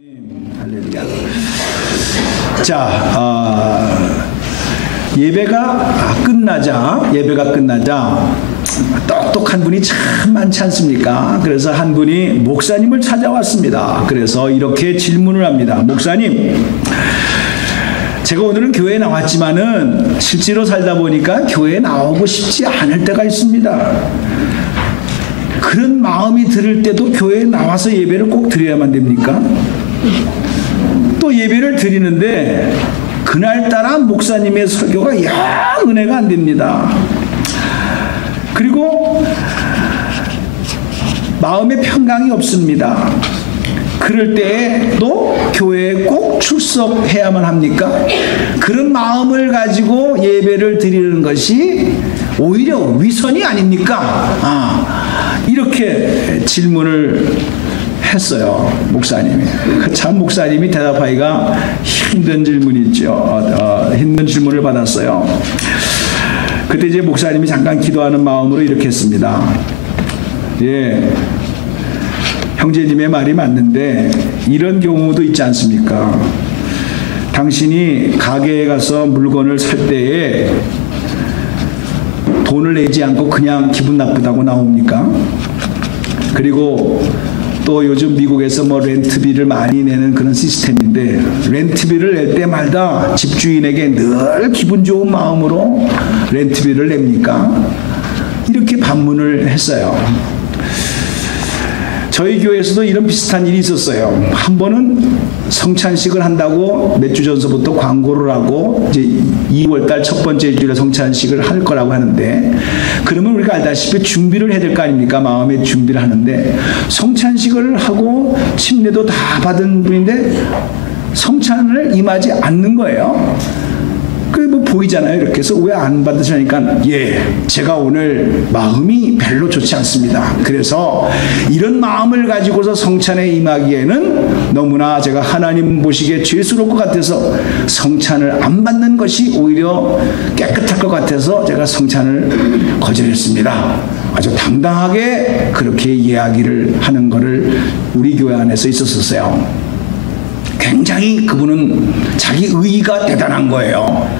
할렐루야. 자, 예배가 끝나자 똑똑한 분이 참 많지 않습니까? 그래서 한 분이 목사님을 찾아왔습니다. 그래서 이렇게 질문을 합니다. 목사님, 제가 오늘은 교회에 나왔지만은 실제로 살다 보니까 교회에 나오고 싶지 않을 때가 있습니다. 그런 마음이 들을 때도 교회에 나와서 예배를 꼭 드려야만 됩니까? 또 예배를 드리는데 그날따라 목사님의 설교가 영 은혜가 안 됩니다. 그리고 마음의 평강이 없습니다. 그럴 때에도 교회에 꼭 출석해야만 합니까? 그런 마음을 가지고 예배를 드리는 것이 오히려 위선이 아닙니까? 이렇게 질문을 했어요, 목사님이. 참 목사님이 대답하기가 힘든 질문이죠. 힘든 질문을 받았어요. 그때 이제 목사님이 잠깐 기도하는 마음으로 이렇게 했습니다. 예, 형제님의 말이 맞는데 이런 경우도 있지 않습니까? 당신이 가게에 가서 물건을 살 때에 돈을 내지 않고 그냥 기분 나쁘다고 나옵니까? 그리고 또 요즘 미국에서 렌트비를 많이 내는 그런 시스템인데 렌트비를 낼 때마다 집주인에게 늘 기분 좋은 마음으로 렌트비를 냅니까? 이렇게 반문을 했어요. 저희 교회에서도 이런 비슷한 일이 있었어요. 한 번은 성찬식을 한다고 몇 주 전서부터 광고를 하고 이제 2월달 첫 번째 주일에 성찬식을 할 거라고 하는데, 그러면 우리가 알다시피 준비를 해야 될 거 아닙니까? 마음의 준비를 하는데 성찬식을 하고 침례도 다 받은 분인데 성찬을 임하지 않는 거예요. 그게 보이잖아요. 이렇게 해서 왜 안 받으시니까, 제가 오늘 마음이 별로 좋지 않습니다. 그래서 이런 마음을 가지고서 성찬에 임하기에는 너무나 제가 하나님 보시기에 죄스러울 것 같아서 성찬을 안 받는 것이 오히려 깨끗할 것 같아서 제가 성찬을 거절했습니다. 아주 당당하게 그렇게 이야기를 하는 것을 우리 교회 안에서 있었어요. 굉장히 그분은 자기 의의가 대단한 거예요.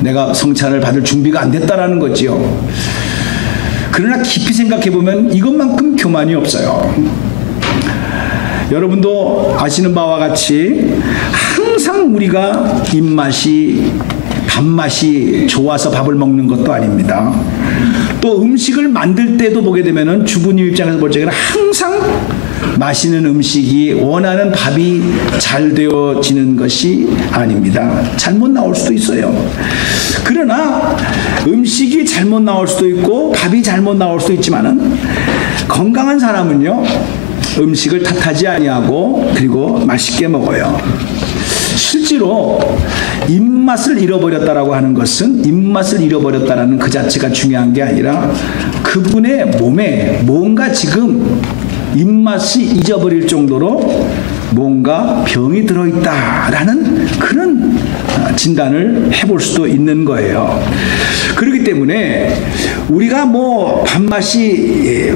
내가 성찬을 받을 준비가 안 됐다라는 거지요. 그러나 깊이 생각해 보면 이것만큼 교만이 없어요. 여러분도 아시는 바와 같이 항상 우리가 밥맛이 좋아서 밥을 먹는 것도 아닙니다. 또 음식을 만들 때도 보게 되면은 주부님 입장에서 볼 적에는 항상 맛있는 음식이 원하는 밥이 잘 되어지는 것이 아닙니다. 잘못 나올 수도 있어요. 그러나 음식이 잘못 나올 수도 있고 밥이 잘못 나올 수도 있지만은 건강한 사람은요, 음식을 탓하지 아니하고 그리고 맛있게 먹어요. 실제로 입맛을 잃어버렸다라고 하는 것은 입맛을 잃어버렸다라는 그 자체가 중요한 게 아니라 그분의 몸에 뭔가 지금 입맛이 잊어버릴 정도로 뭔가 병이 들어있다라는 그런 진단을 해볼 수도 있는 거예요. 그렇기 때문에 우리가 밥맛이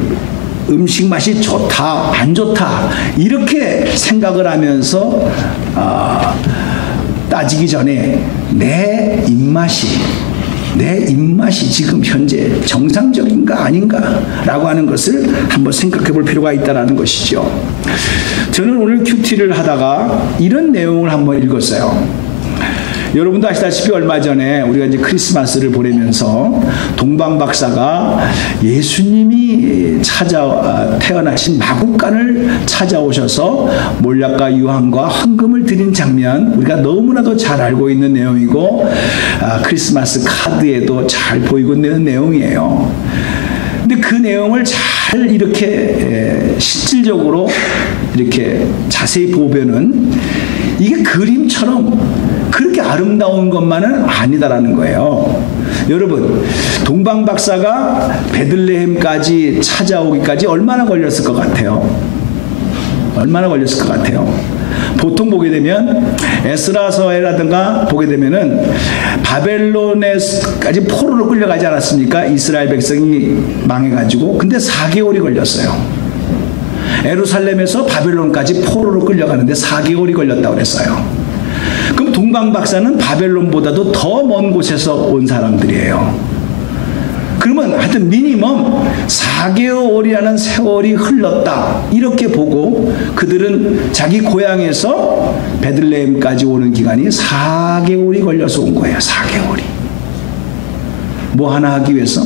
음식 맛이 좋다 안 좋다 이렇게 생각을 하면서 따지기 전에 내 입맛이 지금 현재 정상적인가 아닌가 라고 하는 것을 한번 생각해 볼 필요가 있다는 것이죠. 저는 오늘 큐티를 하다가 이런 내용을 한번 읽었어요. 여러분도 아시다시피 얼마 전에 우리가 이제 크리스마스를 보내면서 동방 박사가 예수님이 태어나신 마국간을 찾아오셔서 몰약과 유황과 헌금을 드린 장면, 우리가 너무나도 잘 알고 있는 내용이고 크리스마스 카드에도 잘 보이고 있는 내용이에요. 근데 그 내용을 잘 이렇게 실질적으로 이렇게 자세히 보면은 이게 그림처럼 그렇게 아름다운 것만은 아니다라는 거예요. 여러분, 동방 박사가 베들레헴까지 찾아오기까지 얼마나 걸렸을 것 같아요? 얼마나 걸렸을 것 같아요? 보통 보게 되면 에스라서에라든가 보게 되면은 바벨론에까지 포로로 끌려가지 않았습니까? 이스라엘 백성이 망해가지고. 근데 4개월이 걸렸어요. 예루살렘에서 바벨론까지 포로로 끌려가는데 4개월이 걸렸다고 그랬어요. 그럼 동방박사는 바벨론보다도 더 먼 곳에서 온 사람들이에요. 그러면 하여튼 미니멈 4개월이라는 세월이 흘렀다 이렇게 보고 그들은 자기 고향에서 베들레헴까지 오는 기간이 4개월이 걸려서 온 거예요. 4개월이. 뭐 하나 하기 위해서?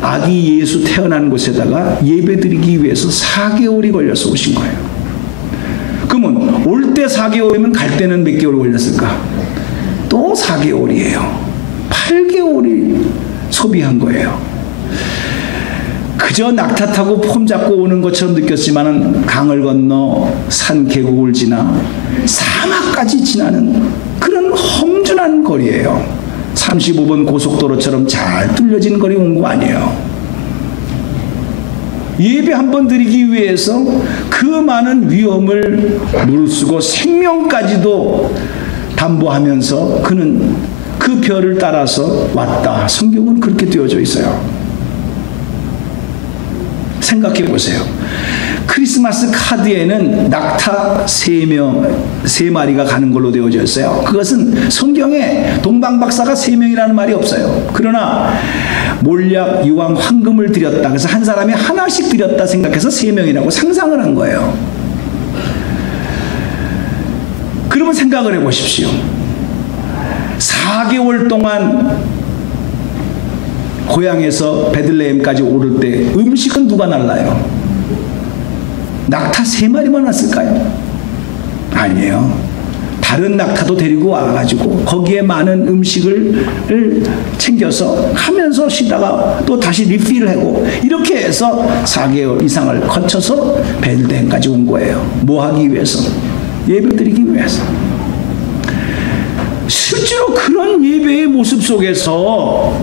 아기 예수 태어난 곳에다가 예배드리기 위해서 4개월이 걸려서 오신 거예요. 그러면 올 때 4개월이면 갈 때는 몇 개월 걸렸을까? 또 4개월이에요. 8개월이 소비한 거예요. 그저 낙타 타고 폼 잡고 오는 것처럼 느꼈지만은 강을 건너 산 계곡을 지나 사막까지 지나는 그런 험준한 거리예요. 35번 고속도로처럼 잘 뚫려진 거리 온 거 아니에요. 예배 한 번 드리기 위해서 그 많은 위험을 무릅쓰고 생명까지도 담보하면서 그는 그 별을 따라서 왔다. 성경은 그렇게 되어져 있어요. 생각해 보세요. 크리스마스 카드에는 낙타 3마리가 가는 걸로 되어져 있어요. 그것은 성경에 동방박사가 3명이라는 말이 없어요. 그러나 몰약, 유황, 황금을 드렸다. 그래서 한 사람이 하나씩 드렸다 생각해서 3명이라고 상상을 한 거예요. 그러면 생각을 해 보십시오. 4개월 동안 고향에서 베들레헴까지 오를 때 음식은 누가 날라요? 낙타 3마리만 왔을까요? 아니에요. 다른 낙타도 데리고 와가지고 거기에 많은 음식을 챙겨서 하면서 쉬다가 또 다시 리필을 하고 이렇게 해서 4개월 이상을 거쳐서 베들레헴까지 온 거예요. 뭐 하기 위해서? 예배 드리기 위해서. 실제로 그런 예배의 모습 속에서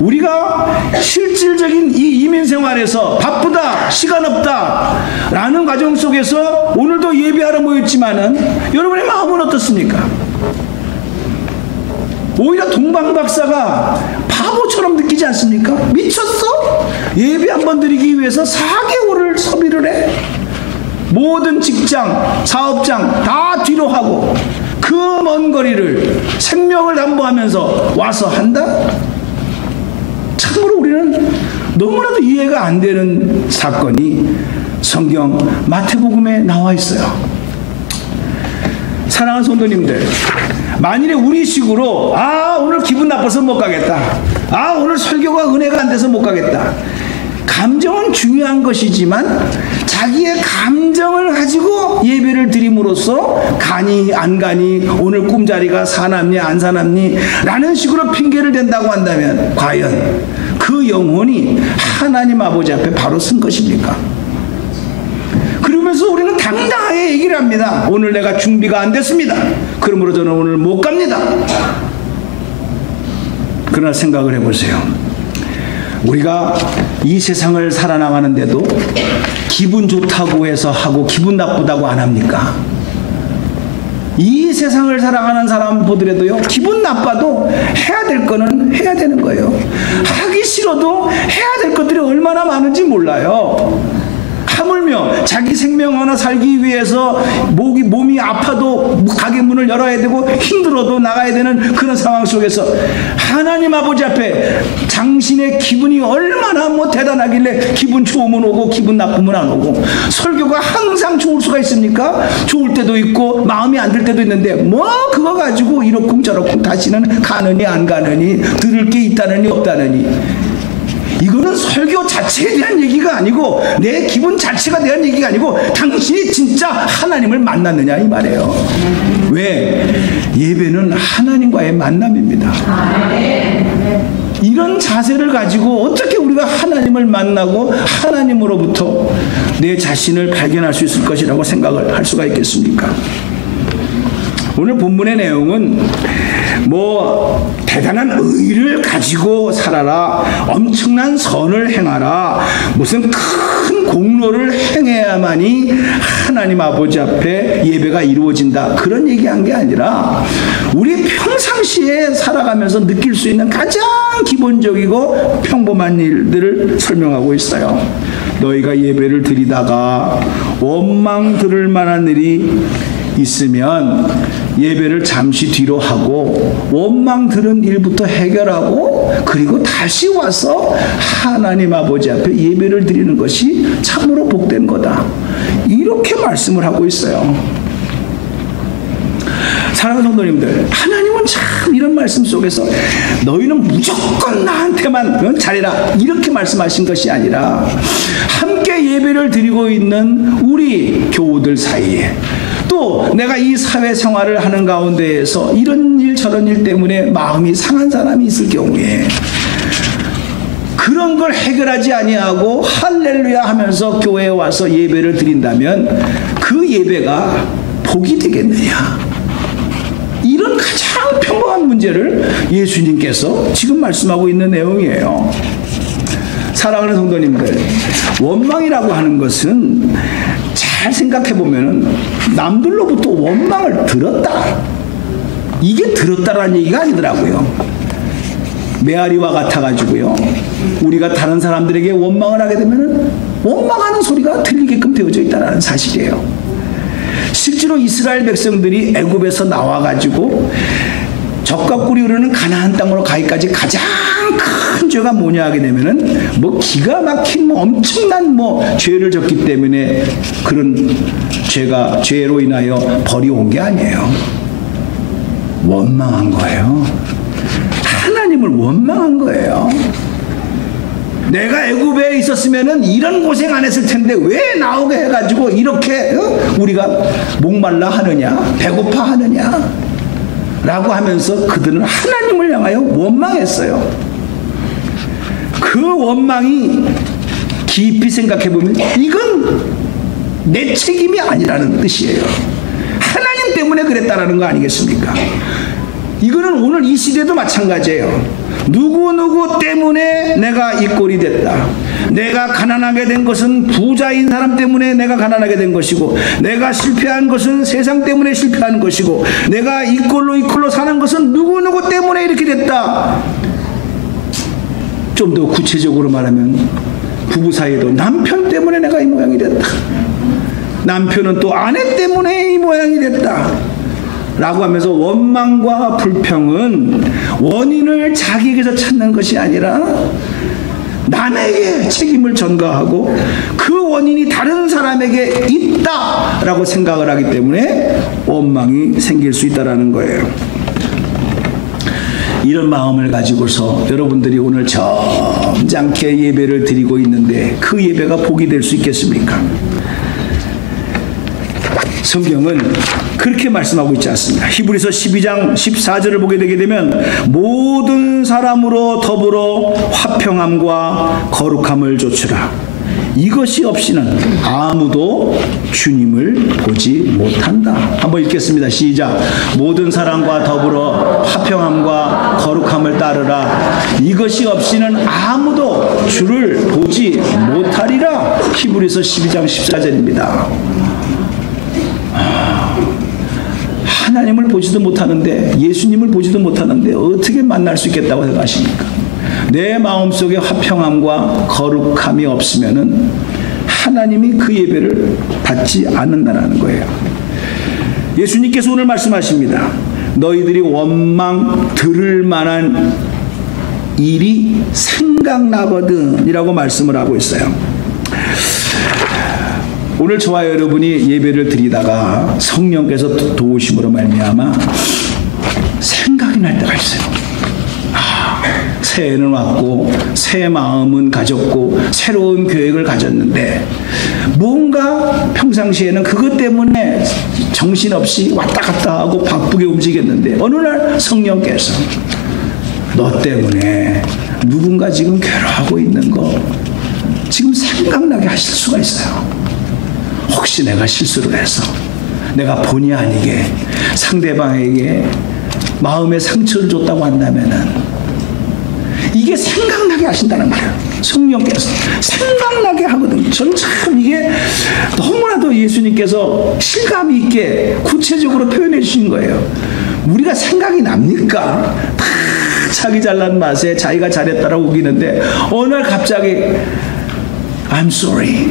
우리가 실질적인 이 이민 생활에서 바쁘다, 시간 없다 라는 과정 속에서 오늘도 예배하러 모였지만은 여러분의 마음은 어떻습니까? 오히려 동방박사가 바보처럼 느끼지 않습니까? 미쳤어? 예배 한 번 드리기 위해서 4개월을 소비를 해? 모든 직장, 사업장 다 뒤로 하고 그 먼 거리를 생명을 담보하면서 와서 한다? 참으로 우리는 너무나도 이해가 안 되는 사건이 성경 마태복음에 나와 있어요. 사랑하는 성도님들, 만일에 우리 식으로 오늘 기분 나빠서 못 가겠다, 오늘 설교가 은혜가 안 돼서 못 가겠다, 감정은 중요한 것이지만 자기의 감정을 가지고 예배를 드림으로써 가니 안 가니 오늘 꿈자리가 사납니 안 사납니 라는 식으로 핑계를 댄다고 한다면 과연 그 영혼이 하나님 아버지 앞에 바로 선 것입니까? 그러면서 우리는 당당하게 얘기를 합니다. 오늘 내가 준비가 안 됐습니다. 그러므로 저는 오늘 못 갑니다. 그러나 생각을 해보세요. 우리가 이 세상을 살아나가는데도 기분 좋다고 해서 하고 기분 나쁘다고 안 합니까? 이 세상을 살아가는 사람 보더라도요, 기분 나빠도 해야 될 거는 해야 되는 거예요. 하기 싫어도 해야 될 것들이 얼마나 많은지 몰라요. 하물며 자기 생명 하나 살기 위해서 몸이 아파도 가게 문을 열어야 되고 힘들어도 나가야 되는 그런 상황 속에서 하나님 아버지 앞에 당신의 기분이 얼마나 대단하길래 기분 좋으면 오고 기분 나쁘면 안 오고, 설교가 항상 좋을 수가 있습니까? 좋을 때도 있고 마음이 안 들 때도 있는데 그거 가지고 이렇쿵 저렇쿵 다시는 가느니 안 가느니 들을 게 있다느니 없다느니, 이거는 설교 자체에 대한 얘기가 아니고 내 기분 자체가 대한 얘기가 아니고 당신이 진짜 하나님을 만났느냐 이 말이에요. 왜? 예배는 하나님과의 만남입니다. 이런 자세를 가지고 어떻게 우리가 하나님을 만나고 하나님으로부터 내 자신을 발견할 수 있을 것이라고 생각을 할 수가 있겠습니까? 오늘 본문의 내용은 대단한 의를 가지고 살아라, 엄청난 선을 행하라, 무슨 큰 공로를 행해야만이 하나님 아버지 앞에 예배가 이루어진다, 그런 얘기한 게 아니라 우리 평상시에 살아가면서 느낄 수 있는 가장 기본적이고 평범한 일들을 설명하고 있어요. 너희가 예배를 드리다가 원망 들을 만한 일이 있으면 예배를 잠시 뒤로 하고 원망 들은 일부터 해결하고 그리고 다시 와서 하나님 아버지 앞에 예배를 드리는 것이 참으로 복된 거다. 이렇게 말씀을 하고 있어요. 사랑하는 성도님들, 하나님은 참 이런 말씀 속에서 너희는 무조건 나한테만 잘해라 이렇게 말씀하신 것이 아니라 함께 예배를 드리고 있는 우리 교우들 사이에 또 내가 이 사회생활을 하는 가운데에서 이런 일 저런 일 때문에 마음이 상한 사람이 있을 경우에 그런 걸 해결하지 아니하고 할렐루야 하면서 교회에 와서 예배를 드린다면 그 예배가 복이 되겠느냐. 이런 가장 평범한 문제를 예수님께서 지금 말씀하고 있는 내용이에요. 사랑하는 성도님들, 원망이라고 하는 것은 잘 생각해보면 남들로부터 원망을 들었다. 이게 들었다라는 얘기가 아니더라고요. 메아리와 같아가지고요. 우리가 다른 사람들에게 원망을 하게 되면 원망하는 소리가 들리게끔 되어져 있다는 사실이에요. 실제로 이스라엘 백성들이 애굽에서 나와가지고 젖과 꿀이 흐르는 가나안 땅으로 가기까지 가장 큰 죄가 뭐냐 하게 되면은 뭐 기가 막힌 엄청난 죄를 졌기 때문에 그런 죄로 인하여 벌이 온 게 아니에요. 원망한 거예요. 하나님을 원망한 거예요. 내가 애굽에 있었으면은 이런 고생 안 했을 텐데 왜 나오게 해가지고 이렇게 우리가 목말라 하느냐, 배고파 하느냐 라고 하면서 그들은 하나님을 향하여 원망했어요. 그 원망이 깊이 생각해보면 이건 내 책임이 아니라는 뜻이에요. 하나님 때문에 그랬다라는 거 아니겠습니까? 이거는 오늘 이 시대도 마찬가지예요. 누구 때문에 내가 이 꼴이 됐다. 내가 가난하게 된 것은 부자인 사람 때문에 내가 가난하게 된 것이고, 내가 실패한 것은 세상 때문에 실패한 것이고, 내가 이 꼴로 사는 것은 누구 때문에 이렇게 됐다. 좀 더 구체적으로 말하면 부부 사이에도 남편 때문에 내가 이 모양이 됐다. 남편은 또 아내 때문에 이 모양이 됐다. 라고 하면서 원망과 불평은 원인을 자기에게서 찾는 것이 아니라 남에게 책임을 전가하고 그 원인이 다른 사람에게 있다라고 생각을 하기 때문에 원망이 생길 수 있다는 거예요. 이런 마음을 가지고서 여러분들이 오늘 점잖게 예배를 드리고 있는데 그 예배가 복이 될 수 있겠습니까? 성경은 그렇게 말씀하고 있지 않습니다. 히브리서 12장 14절을 보게 되게 되면 모든 사람으로 더불어 화평함과 거룩함을 좇으라. 이것이 없이는 아무도 주님을 보지 못한다. 한번 읽겠습니다. 시작. 모든 사람과 더불어 화평함과 거룩함을 따르라. 이것이 없이는 아무도 주를 보지 못하리라. 히브리서 12장 14절입니다. 하나님을 보지도 못하는데, 예수님을 보지도 못하는데 어떻게 만날 수 있겠다고 생각하십니까? 내 마음속에 화평함과 거룩함이 없으면은 하나님이 그 예배를 받지 않는다는 거예요. 예수님께서 오늘 말씀하십니다. 너희들이 원망 들을 만한 일이 생각나거든 이라고 말씀을 하고 있어요. 오늘 저와 여러분이 예배를 드리다가 성령께서 도우심으로 말미암아 생각이 날 때가 있어요. 새해는 왔고 새 마음은 가졌고 새로운 계획을 가졌는데 뭔가 평상시에는 그것 때문에 정신없이 왔다 갔다 하고 바쁘게 움직였는데 어느 날 성령께서 너 때문에 누군가 지금 괴로워하고 있는 거 지금 생각나게 하실 수가 있어요. 혹시 내가 실수를 해서 내가 본의 아니게 상대방에게 마음의 상처를 줬다고 한다면은 이게 생각나게 하신다는 거예요. 성령께서 생각나게 하거든요. 저는 참 이게 너무나도 예수님께서 실감 있게 구체적으로 표현해 주신 거예요. 우리가 생각이 납니까? 다 자기 잘난 맛에 자기가 잘했다라고 우기는데 어느 날 갑자기 I'm sorry.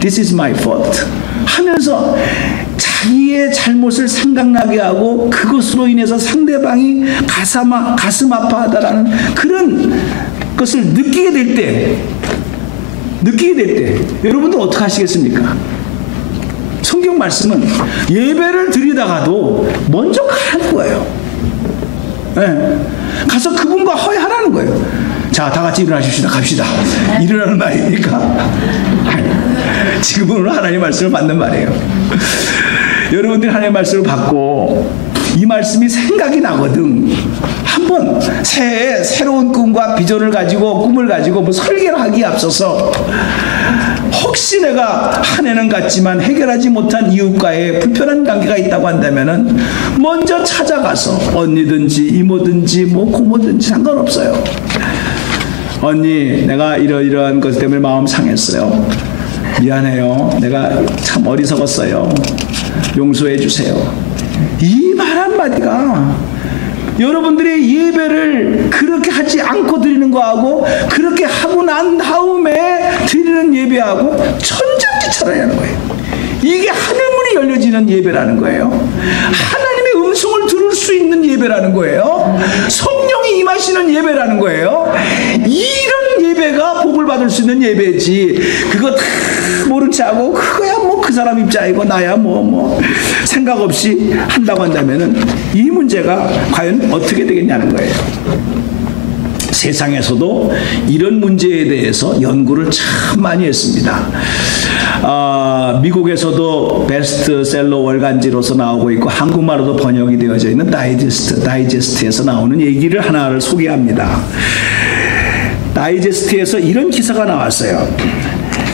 This is my fault. 하면서 자기의 잘못을 생각나게 하고 그것으로 인해서 상대방이 가슴 아파하다라는 그런 것을 느끼게 될 때 여러분들 어떻게 하시겠습니까? 성경 말씀은 예배를 드리다가도 먼저 가는 거예요. 네. 가서 그분과 화해하라는 거예요. 자, 다 같이 일어나십시다. 갑시다. 일어나는 말이니까. 지금은 하나님의 말씀을 받는 말이에요. 여러분들이 하나님의 말씀을 받고 이 말씀이 생각이 나거든. 한번 새해 새로운 꿈과 비전을 가지고 꿈을 가지고 뭐 설계를 하기에 앞서서 혹시 내가 한 해는 갔지만 해결하지 못한 이웃과의 불편한 관계가 있다고 한다면은 먼저 찾아가서 언니든지 이모든지 뭐 고모든지 상관없어요. 언니, 내가 이러이러한 것 때문에 마음 상했어요. 미안해요. 내가 참 어리석었어요. 용서해 주세요. 이 말 한마디가 여러분들의 예배를 그렇게 하지 않고 드리는 거하고 그렇게 하고 난 다음에 드리는 예배하고 천장지차라야 하는 거예요. 이게 하늘문이 열려지는 예배라는 거예요. 하나님의 음성을 들을 수 있는 예배라는 거예요. 성령이 임하시는 예배라는 거예요. 이런 예배가 복을 받을 수 있는 예배지. 그거 다 모른 채 하고 그거야 뭐 그 사람 입장이고 나야 뭐 생각 없이 한다고 한다면은 이 문제가 과연 어떻게 되겠냐는 거예요. 세상에서도 이런 문제에 대해서 연구를 참 많이 했습니다. 미국에서도 베스트셀러 월간지로서 나오고 있고 한국말로도 번역이 되어져 있는 다이제스트에서 나오는 얘기를 하나를 소개합니다. 다이제스트에서 이런 기사가 나왔어요.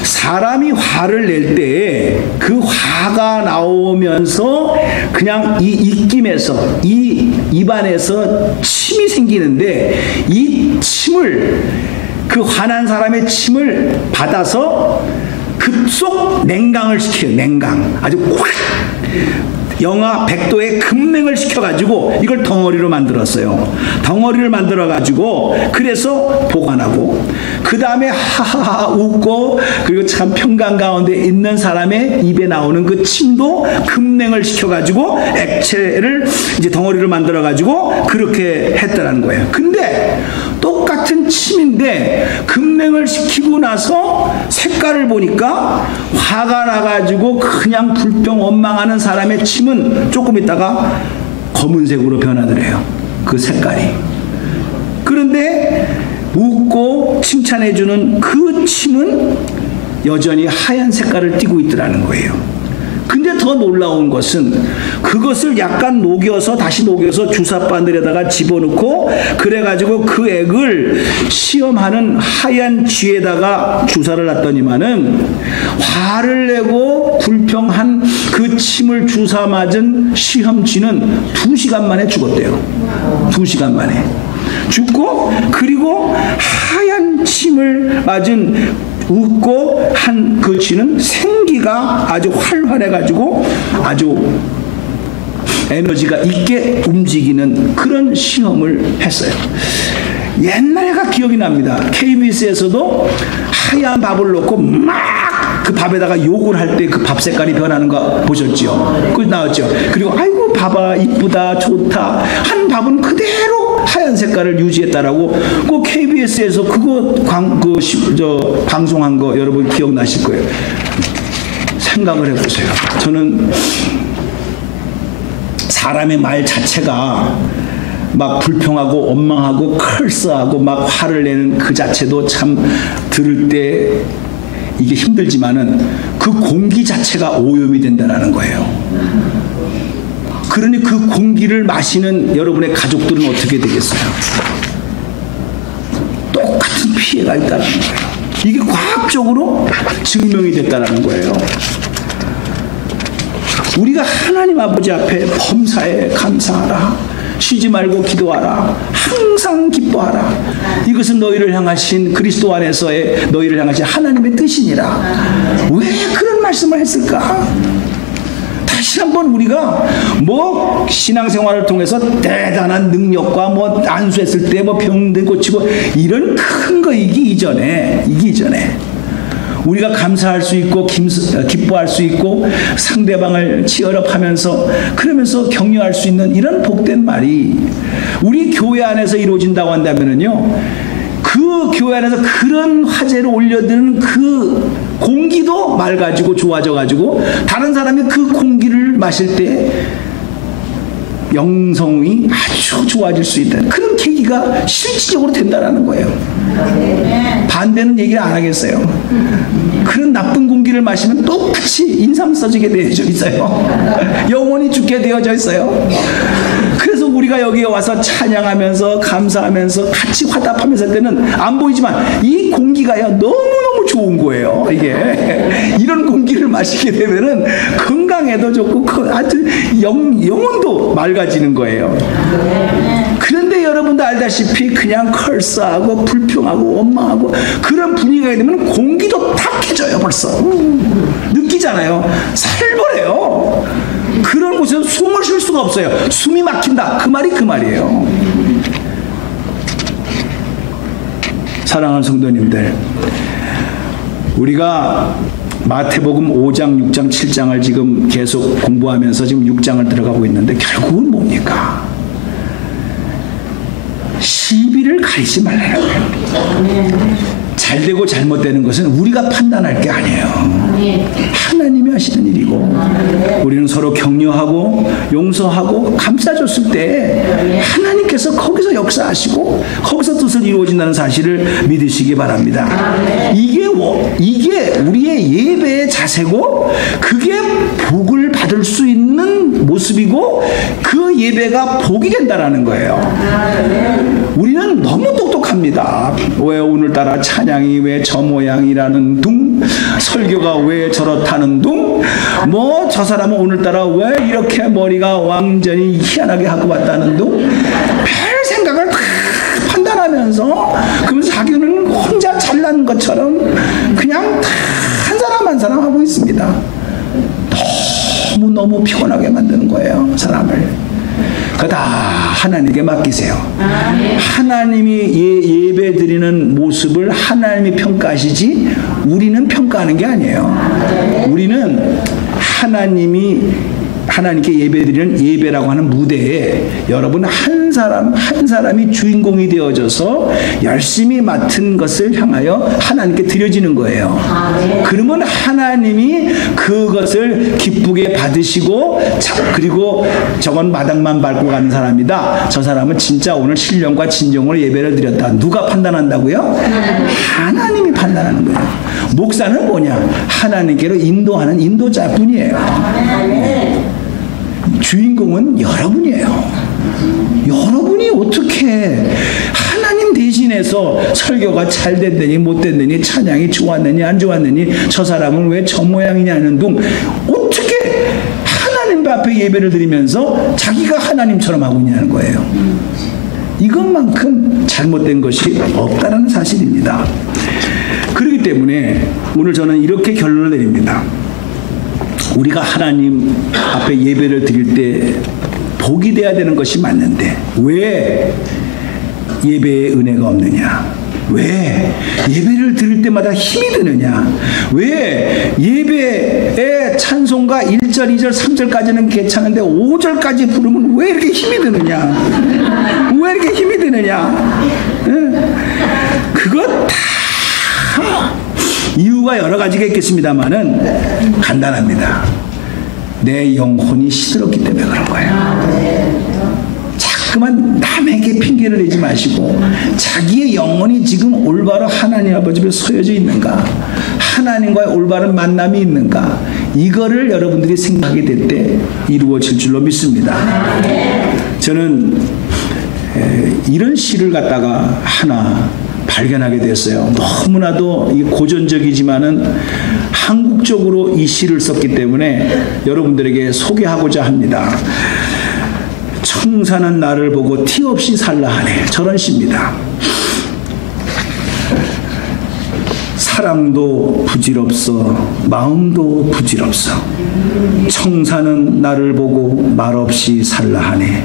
사람이 화를 낼 때 그 화가 나오면서 그냥 이 입김에서 이 입안에서 침이 생기는데 이 침을 그 화난 사람의 침을 받아서 급속 냉강을 시켜요. 냉강. 아주 확 영하 100도에 급냉을 시켜가지고 이걸 덩어리로 만들었어요. 덩어리를 만들어가지고 그래서 보관하고 그 다음에 하하하 웃고 그리고 참 평강 가운데 있는 사람의 입에 나오는 그 침도 급냉을 시켜가지고 액체를 이제 덩어리를 만들어가지고 그렇게 했다는 거예요. 근데 똑같은 침인데 급냉을 시키고 나서 색깔을 보니까 화가 나가지고 그냥 불평 원망하는 사람의 침은 조금 있다가 검은색으로 변하더래요. 그 색깔이. 그런데 웃고 칭찬해주는 그 침은 여전히 하얀 색깔을 띠고 있더라는 거예요. 근데 더 놀라운 것은 그것을 약간 녹여서 다시 녹여서 주사바늘에다가 집어넣고 그래가지고 그 액을 시험하는 하얀 쥐에다가 주사를 놨더니만은 화를 내고 불평한 그 침을 주사 맞은 시험쥐는 2시간 만에 죽었대요. 2시간 만에 죽고 그리고 하얀 침을 맞은 웃고 한 그 쥐는 생기가 아주 활발해가지고 아주 에너지가 있게 움직이는 그런 시험을 했어요. 옛날에가 기억이 납니다. KBS에서도 하얀 밥을 넣고 막 그 밥에다가 욕을 할 때 그 밥 색깔이 변하는 거 보셨죠? 그 나왔죠. 그리고 아이고 봐봐 이쁘다 좋다 한 밥은 그대로 하얀 색깔을 유지했다라고 그 KBS에서 그거 방송한 거 여러분 기억나실 거예요. 생각을 해보세요. 저는 사람의 말 자체가 막 불평하고 원망하고 컬스하고 막 화를 내는 그 자체도 참 들을 때 이게 힘들지만은 그 공기 자체가 오염이 된다는 거예요. 그러니 그 공기를 마시는 여러분의 가족들은 어떻게 되겠어요? 똑같은 피해가 있다는 거예요. 이게 과학적으로 증명이 됐다는 거예요. 우리가 하나님 아버지 앞에 범사에 감사하라. 쉬지 말고 기도하라. 항상 기뻐하라. 이것은 너희를 향하신 그리스도 안에서의 너희를 향하신 하나님의 뜻이니라. 왜 그런 말씀을 했을까? 다시 한번 우리가 뭐 신앙생활을 통해서 대단한 능력과 뭐 안수했을 때 뭐 병든 고치고 이런 큰 거 이기 이전에 우리가 감사할 수 있고 기뻐할 수 있고 상대방을 치열업하면서 그러면서 격려할 수 있는 이런 복된 말이 우리 교회 안에서 이루어진다고 한다면은요, 그 교회 안에서 그런 화제를 올려드는 그 공기도 맑아지고 좋아져가지고 다른 사람이 그 공기를 마실 때 영성이 아주 좋아질 수 있다는 그런 계기가 실질적으로 된다는 거예요. 반대는 얘기를 안 하겠어요. 그런 나쁜 공기를 마시면 똑같이 인상 써지게 되어져 있어요. 영원히 죽게 되어져 있어요. 그래서 우리가 여기에 와서 찬양하면서 감사하면서 같이 화답하면서 할 때는 안 보이지만 이 공기가요 너무너무 좋은 거예요. 이게 이런 공기를 마시게 되면은 건강에도 좋고 아주 영혼도 맑아지는 거예요. 그런데 여러분도 알다시피 그냥 컬스하고 불평하고 원망하고 그런 분위기가 되면 공기도 탁해져요. 벌써 느끼잖아요. 살벌해요. 그런 곳에서 숨을 쉴 수가 없어요. 숨이 막힌다. 그 말이 그 말이에요. 사랑하는 성도님들, 우리가 마태복음 5장, 6장, 7장을 지금 계속 공부하면서 지금 6장을 들어가고 있는데 결국은 뭡니까? 시비를 가리지 말라는 거예요. 잘되고 잘못되는 것은 우리가 판단할 게 아니에요. 하나님이 하시는 일이고 우리는 서로 격려하고 용서하고 감싸줬을 때 하나님께서 거기서 역사하시고 거기서 뜻을 이루어진다는 사실을 믿으시기 바랍니다. 이게 우리의 예배의 자세고 그게 복을 받을 수 있는 모습이고 그 예배가 복이 된다는 거예요. 우리는 너무 똑똑합니다. 왜 오늘따라 찬양이 왜 저 모양이라는 둥, 설교가 왜 저렇다는 둥, 뭐 저 사람은 오늘따라 왜 이렇게 머리가 완전히 희한하게 하고 왔다는 둥, 별 생각을 다 판단하면서 그러면서 자기는 혼자 잘난 것처럼 그냥 다 한 사람 한 사람 하고 있습니다. 너무 피곤하게 만드는 거예요, 사람을. 그다 하나님께 맡기세요. 하나님이 예배 드리는 모습을 하나님이 평가하시지 우리는 평가하는 게 아니에요. 우리는 하나님께 예배드리는 예배라고 하는 무대에 여러분 한 사람이 주인공이 되어져서 열심히 맡은 것을 향하여 하나님께 드려지는 거예요. 그러면 하나님이 그것을 기쁘게 받으시고 그리고 저건 마당만 밟고 가는 사람이다. 저 사람은 진짜 오늘 신령과 진정으로 예배를 드렸다. 누가 판단한다고요? 하나님이 판단하는 거예요. 목사는 뭐냐? 하나님께로 인도하는 인도자뿐이에요. 주인공은 여러분이에요. 여러분이 어떻게 하나님 대신해서 설교가 잘 됐느니 못 됐느니 찬양이 좋았느니 안 좋았느니 저 사람은 왜 저 모양이냐는 둥 어떻게 하나님 앞에 예배를 드리면서 자기가 하나님처럼 하고 있냐는 거예요. 이것만큼 잘못된 것이 없다는 사실입니다. 그렇기 때문에 오늘 저는 이렇게 결론을 내립니다. 우리가 하나님 앞에 예배를 드릴 때 복이 돼야 되는 것이 맞는데 왜 예배에 은혜가 없느냐? 왜 예배를 드릴 때마다 힘이 드느냐? 왜 예배의 찬송가 1절, 2절, 3절까지는 괜찮은데 5절까지 부르면 왜 이렇게 힘이 드느냐? 왜 이렇게 힘이 드느냐? 그것 다 이유가 여러 가지가 있겠습니다만은 간단합니다. 내 영혼이 시들었기 때문에 그런 거예요. 자꾸만 남에게 핑계를 내지 마시고 자기의 영혼이 지금 올바로 하나님 아버지 앞에 서여져 있는가, 하나님과의 올바른 만남이 있는가, 이거를 여러분들이 생각하게 될 때 이루어질 줄로 믿습니다. 저는 이런 시를 갖다가 하나 발견하게 됐어요. 너무나도 고전적이지만은 한국적으로 이 시를 썼기 때문에 여러분들에게 소개하고자 합니다. 청사는 나를 보고 티 없이 살라 하네. 저런 시입니다. 사랑도 부질없어 마음도 부질없어 청사는 나를 보고 말없이 살라 하네.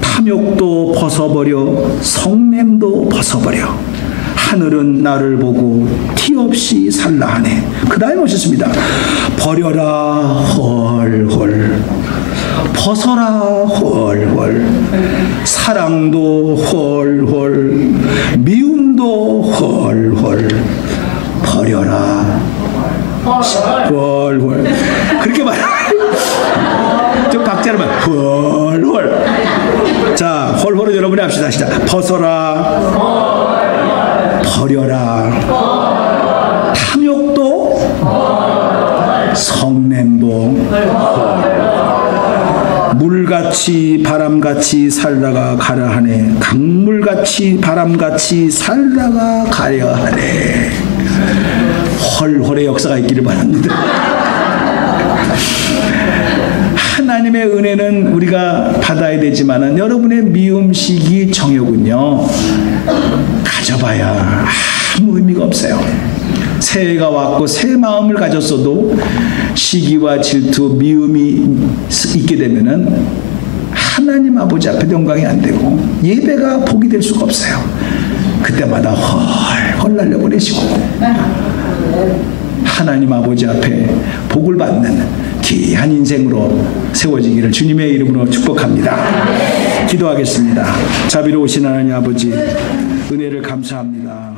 탐욕도 벗어버려 성냄도 벗어버려 하늘은 나를 보고 티 없이 살라 하네. 그 다음에 오셨습니다. 버려라 헐헐, 벗어라 헐헐, 사랑도 헐헐, 미움도 헐헐, 버려라 헐헐. 그렇게 말해요. 좀 박자를 봐. 헐헐. 자, 헐헐은 여러분이 합시다. 시작. 벗어라, 버려라, 탐욕도, 성냄도, 물같이 바람같이 살다가 가려 하네. 강물같이 바람같이 살다가 가려 하네. 헐헐의 역사가 있기를 바랍니다. 하나님의 은혜는 우리가 받아야 되지만은 여러분의 미움, 시기, 정욕은요, 가져봐야 아무 의미가 없어요. 새해가 왔고 새 마음을 가졌어도 시기와 질투, 미움이 있게 되면은 하나님 아버지 앞에 영광이 안 되고 예배가 복이 될 수가 없어요. 그때마다 헐헐 날려보내시고 하나님 아버지 앞에 복을 받는 귀한 인생으로 세워지기를 주님의 이름으로 축복합니다. 기도하겠습니다. 자비로우신 하나님 아버지, 은혜를 감사합니다.